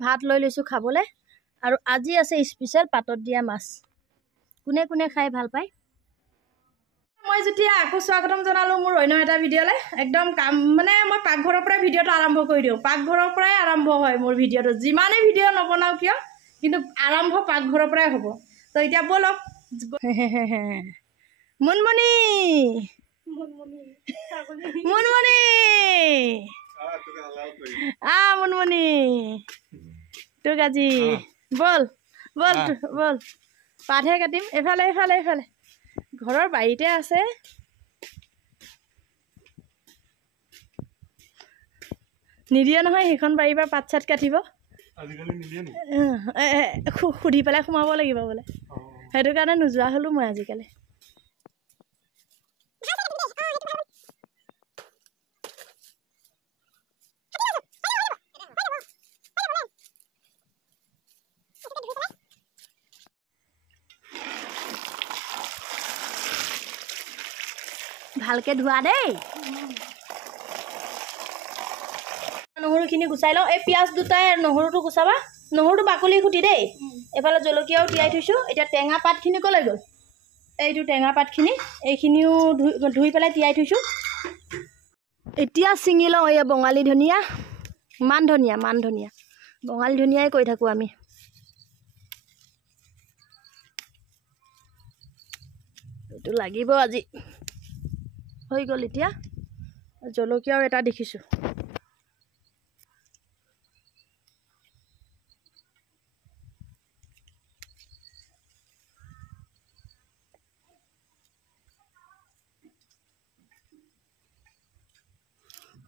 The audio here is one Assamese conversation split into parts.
ভাত লৈ লৈছোঁ খাবলৈ আৰু আজি আছে স্পেচিয়েল পাতত দিয়া মাছ কোনে কোনে খাই ভাল পায় মই যেতিয়া আকৌ স্বাগতম জনালোঁ মোৰ অন্য এটা ভিডিঅ'লৈ একদম কাম মানে মই পাকঘৰৰ পৰাই ভিডিঅ'টো আৰম্ভ কৰি দিওঁ পাকঘৰৰ পৰাই আৰম্ভ হয় মোৰ ভিডিঅ'টো যিমানেই ভিডিঅ' নবনাওঁ কিয় কিন্তু আৰম্ভ পাকঘৰৰ পৰাই হ'ব তো এতিয়া বলক মুনমুনি মুনমুনি মুনমুনি তোক আজি বল বল বল পাতহে কাটিম এফালে এফালে এফালে ঘৰৰ বাৰীতে আছে নিদিয়ে নহয় সেইখন বাৰীৰ পৰা পাত চাত কাটিব সুধি পেলাই সোমাব লাগিব বোলে সেইটো কাৰণে নোযোৱা হ'লো মই আজিকালি ভালকে ধোৱা দেই নহৰুখিনি গুচাই লওঁ এই পিঁয়াজ দুটাই নহৰুটো গুচাবা নহৰুটো বাকলি খুটি দেই এফালে জলকীয়াও তিয়াই থৈছোঁ এতিয়া টেঙা পাতখিনি ক'লৈ গ'ল এইটো টেঙা পাতখিনি এইখিনিও ধুই পেলাই তিয়াই থৈছোঁ এতিয়া ছিঙি লওঁ এই বঙালী ধনিয়া মান ধনিয়া বঙালী ধনিয়াই কৈ থাকোঁ আমি এইটো লাগিব আজি হৈ গ'ল এতিয়া জলকীয়াও এটা দেখিছোঁ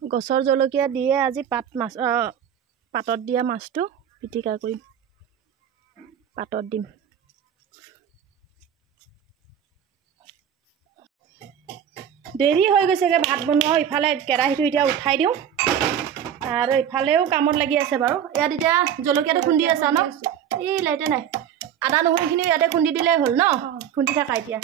গছৰ জলকীয়া দিয়ে আজি পাতত দিয়া মাছটো পিটিকা কৰিম পাতত দিম দেৰি হৈ গৈছেগৈ ভাত বনোৱা ইফালে কেৰাহীটো এতিয়া উঠাই দিওঁ আৰু ইফালেও কামত লাগি আছে বাৰু ইয়াত এতিয়া জলকীয়াটো খুন্দি আছা ন এই লাইটে নাই আদা নহৰুখিনি ইয়াতে খুন্দি দিলেই হ'ল ন খুন্দি থাকা এতিয়া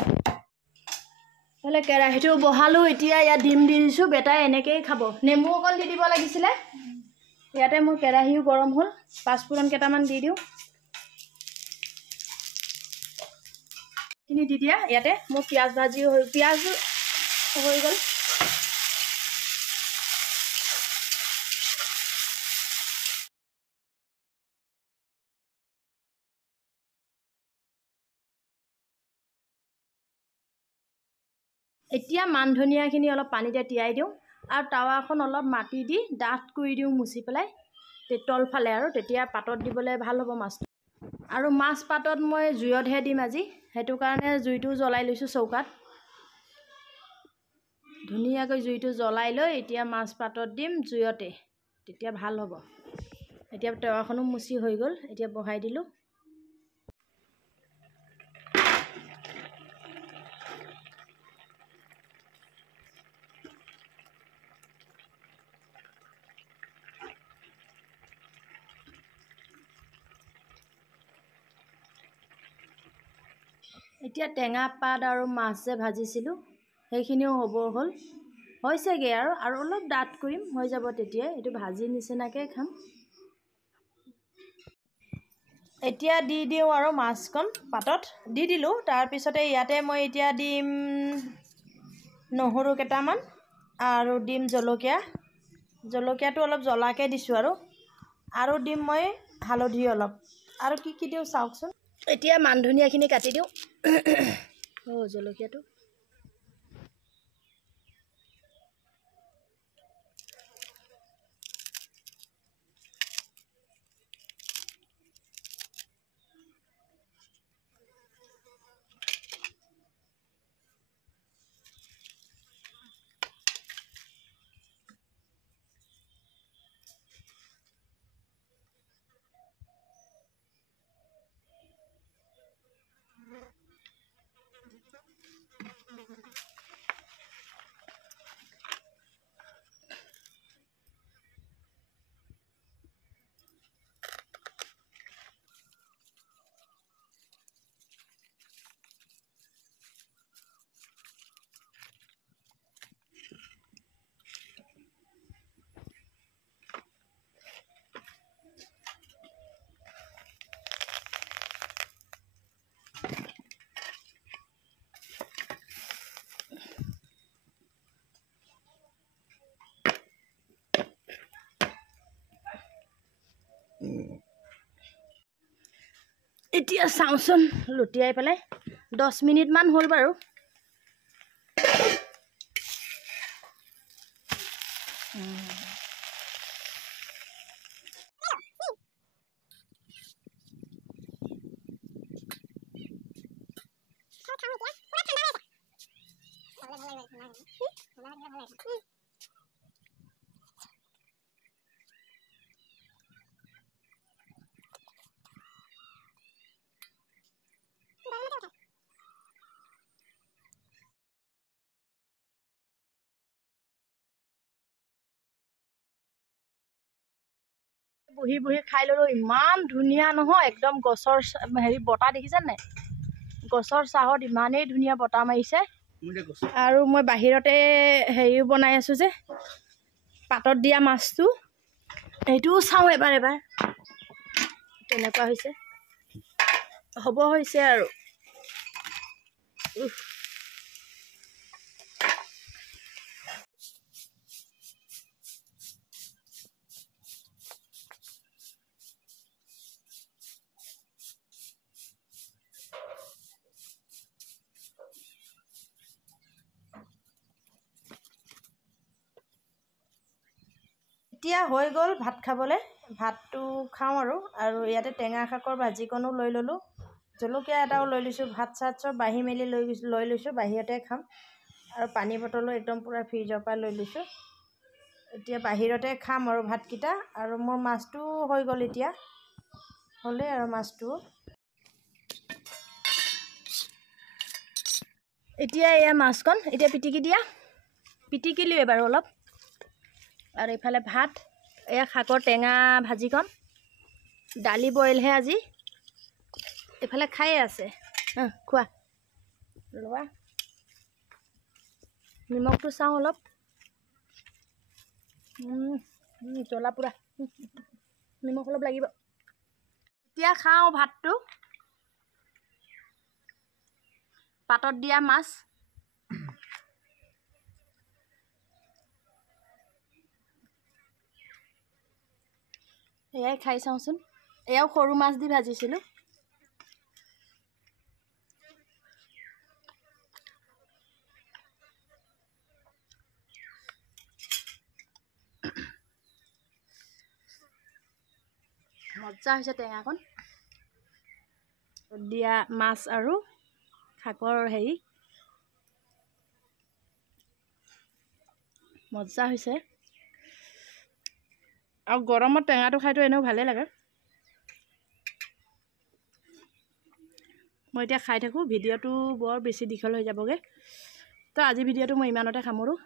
হ'লে কেৰাহীটো বহালোঁ এতিয়া ইয়াত ডিম দি দিছোঁ বেটাই এনেকৈয়ে খাব নেমু অকণ দি দিব লাগিছিলে ইয়াতে মোৰ কেৰাহীও গৰম হ'ল পাঁচফোৰণ কেইটামান দি দিওঁ এইখিনি দি দিয়া ইয়াতে মোৰ পিঁয়াজ ভাজিও হৈ পিঁয়াজ হৈ গ'ল এতিয়া মান ধনিয়াখিনি অলপ পানীতে তিয়াই দিওঁ আৰু টাৱাখন অলপ মাটি দি ডাঠ কৰি দিওঁ মুচি পেলাই তলফালে আৰু তেতিয়া পাতত দিবলৈ ভাল হ'ব মাছটো আৰু মাছ পাতত মই জুইতহে দিম আজি সেইটো কাৰণে জুইটো জ্বলাই লৈছোঁ চৌকাত ধুনীয়াকৈ জুইটো জ্বলাই লৈ এতিয়া মাছ পাতত দিম জুইতে তেতিয়া ভাল হ'ব এতিয়া টাৱাখনো মুচি হৈ গ'ল এতিয়া বহাই দিলোঁ এতিয়া টেঙা পাত আৰু মাছ যে ভাজিছিলোঁ সেইখিনিও হ'ব হ'ল হৈছেগৈ আৰু অলপ ডাঠ কৰিম হৈ যাব তেতিয়াই এইটো ভাজি নিচিনাকৈ খাম এতিয়া দি দিওঁ আৰু মাছকণ পাতত দি দিলোঁ তাৰপিছতে ইয়াতে মই এতিয়া দিম নহৰু কেইটামান আৰু দিম জলকীয়াটো অলপ জ্বলাকৈ দিছোঁ আৰু দিম মই হালধি অলপ আৰু কি দিওঁ চাওকচোন এতিয়া মান ধনিয়াখিনি কাটি দিওঁ জলকীয়াটো এতিয়া চাওঁচোন লুটিয়াই পেলাই 10 মিনিটমান হ'ল বাৰু। বহি বহি খাই ললো, ইমান ধুনীয়া নহয় একদম। গছৰ হেৰি বতাহ দেখিছেনে নাই? গছৰ চাহত ইমানেই ধুনীয়া বতাহ মাৰিছে। আৰু মই বাহিৰতে হেৰিও বনাই আছোঁ যে, পাতত দিয়া মাছটো, সেইটোও চাওঁ এবাৰ এবাৰ কেনেকুৱা হৈছে। হ'ব হৈছে আৰু। এতিয়া হৈ গ'ল ভাত খাবলৈ। ভাতটো খাওঁ আৰু ইয়াতে টেঙা শাকৰ ভাজিকণো লৈ ল'লোঁ, জলকীয়া এটাও লৈ লৈছোঁ, ভাত চাত চব বাঢ়ি মেলি লৈ লৈছোঁ, বাহিৰতে খাম। আৰু পানী বটলো একদম পূৰা ফ্ৰিজৰ পৰা লৈ লৈছোঁ। এতিয়া বাহিৰতে খাম আৰু ভাতকেইটা। আৰু মোৰ মাছটো হৈ গ'ল, এতিয়া হ'লেই আৰু মাছটো। এতিয়া এয়া মাছকণ এতিয়া পিটিকিলোঁ এবাৰ অলপ। আৰু এইফালে ভাত, এয়া শাকৰ টেঙা ভাজিকণ, দালি বইলহে আজি। এইফালে খায়ে আছে। খোৱা লোৱা, নিমখটো চাওঁ অলপ, জ্বলা পুৰা, নিমখ অলপ লাগিব। এতিয়া খাওঁ ভাতটো, পাতত দিয়া মাছ। এয়াই খাই চাওঁচোন। এয়াও সৰু মাছ দি ভাজিছিলোঁ। মজা হৈছে টেঙাকণ দিয়া মাছ আৰু শাকৰ হেৰি, মজা হৈছে। আৰু গৰমত টেঙাটো খাইতো এনেও ভালেই লাগে। মই এতিয়া খাই থাকোঁ, ভিডিঅ'টো বৰ বেছি দীঘল হৈ যাবগৈ। তো আজি ভিডিঅ'টো মই ইমানতে সামৰোঁ।